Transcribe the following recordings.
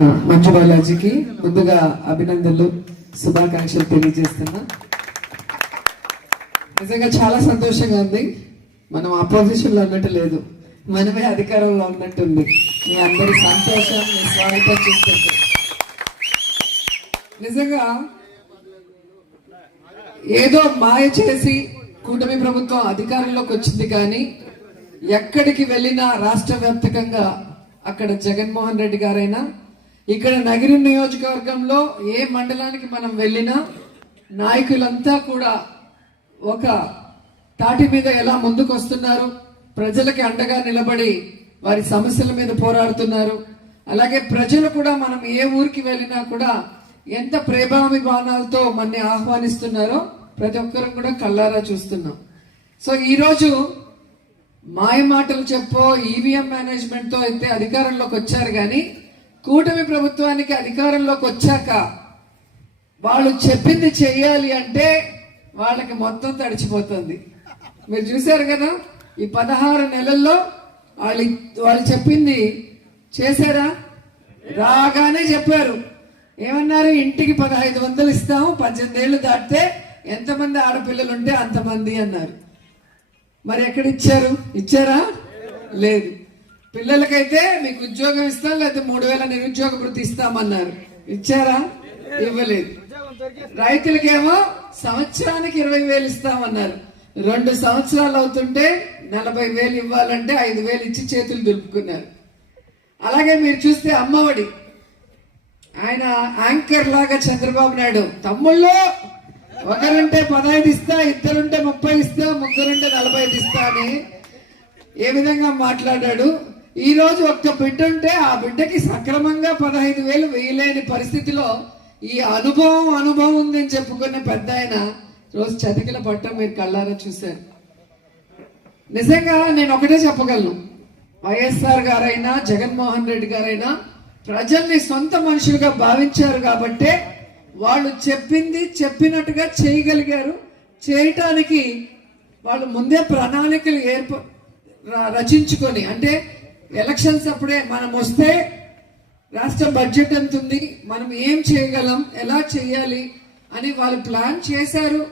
మంజు బాలాజీకి ముందుగా అభినందనలు శుభాకాంక్షలు తెలియజేస్తున్నా. నిజంగా చాలా సంతోషంగా ఉంది. మనం అపోజిషన్ లో ఉన్నట్టు లేదు, మనమే అధికారంలో ఉన్నట్టుంది. మీ అందరి సంతోషం, మీ స్వాగతం చూస్తుంటే నిజంగా ఏదో మాయ చేసి కూటమి ప్రభుత్వం అధికారంలోకి వచ్చింది, కానీ ఎక్కడికి వెళ్ళినా రాష్ట్ర వ్యాప్తంగా అక్కడ జగన్మోహన్ రెడ్డి గారైనా, ఇక్కడ నగిరి నియోజకవర్గంలో ఏ మండలానికి మనం వెళ్ళినా నాయకులంతా కూడా ఒక తాటి మీద ఎలా ముందుకు వస్తున్నారు, ప్రజలకి అండగా నిలబడి వారి సమస్యల మీద పోరాడుతున్నారు. అలాగే ప్రజలు కూడా మనం ఏ ఊరికి వెళ్ళినా కూడా ఎంత ప్రేమాభిమానాలతో మనని ఆహ్వానిస్తున్నారో ప్రతి ఒక్కరు కూడా కళ్ళారా చూస్తున్నాం. సో ఈరోజు మాయ మాటలు చెప్పో ఈవీఎం మేనేజ్మెంట్ తో అయితే అధికారంలోకి వచ్చారు, కానీ కూటమి ప్రభుత్వానికి అధికారంలోకి వచ్చాక వాళ్ళు చెప్పింది చెయ్యాలి అంటే వాళ్ళకి మొత్తం తడిచిపోతుంది. మీరు చూశారు కదా, ఈ 16 నెలల్లో వాళ్ళు చెప్పింది చేశారా? రాగానే చెప్పారు. ఏమన్నారు? ఇంటికి 1500 ఇస్తాము, 18 ఏళ్ళు దాటితే ఎంతమంది ఆడపిల్లలు ఉంటే అంతమంది అన్నారు. మరి ఎక్కడ ఇచ్చారు? ఇచ్చారా? లేదు. పిల్లలకైతే మీకు ఉద్యోగం ఇస్తాం, లేకపోతే 3000 నిరుద్యోగ వృత్తి ఇస్తామన్నారు. ఇచ్చారా? ఇవ్వలేదు. రైతులకేమో సంవత్సరానికి 20,000 ఇస్తామన్నారు. 2 సంవత్సరాలు అవుతుంటే 40,000 ఇవ్వాలంటే 5,000 ఇచ్చి చేతులు దులుపుకున్నారు. అలాగే మీరు చూస్తే అమ్మఒడి, ఆయన యాంకర్ లాగా చంద్రబాబు నాయుడు తమ్ముళ్ళు ఒకరుంటే 15 ఇస్తా, ఇద్దరుంటే 30 ఇస్తా, ముగ్గురుంటే 45 ఇస్తా అని ఏ విధంగా మాట్లాడాడు. ఈ రోజు ఒక్క బిడ్డ ఉంటే ఆ బిడ్డకి సక్రమంగా 15,000 వేయలేని పరిస్థితిలో ఈ అనుభవం ఉందని చెప్పుకునే పెద్ద ఆయన రోజు చతికిల పట్టం మీరు కళ్ళారా చూశారు. నిజంగా నేను ఒకటే చెప్పగలను, వైఎస్ఆర్ గారైనా జగన్మోహన్ రెడ్డి గారైనా ప్రజల్ని సొంత మనుషులుగా భావించారు కాబట్టే వాళ్ళు చెప్పింది చెప్పినట్టుగా చేయగలిగారు. చేయటానికి వాళ్ళు ముందే ప్రణాళికలు రచించుకొని, అంటే ఎలక్షన్స్ అప్పుడే మనం వస్తే రాష్ట్ర బడ్జెట్ ఎంత ఉంది, మనం ఏం చేయగలం, ఎలా చేయాలి అని వాళ్ళు ప్లాన్ చేశారు.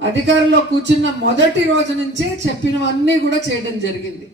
అధికారంలో కూర్చున్న మొదటి రోజు నుంచే చెప్పినవన్నీ కూడా చేయడం జరిగింది.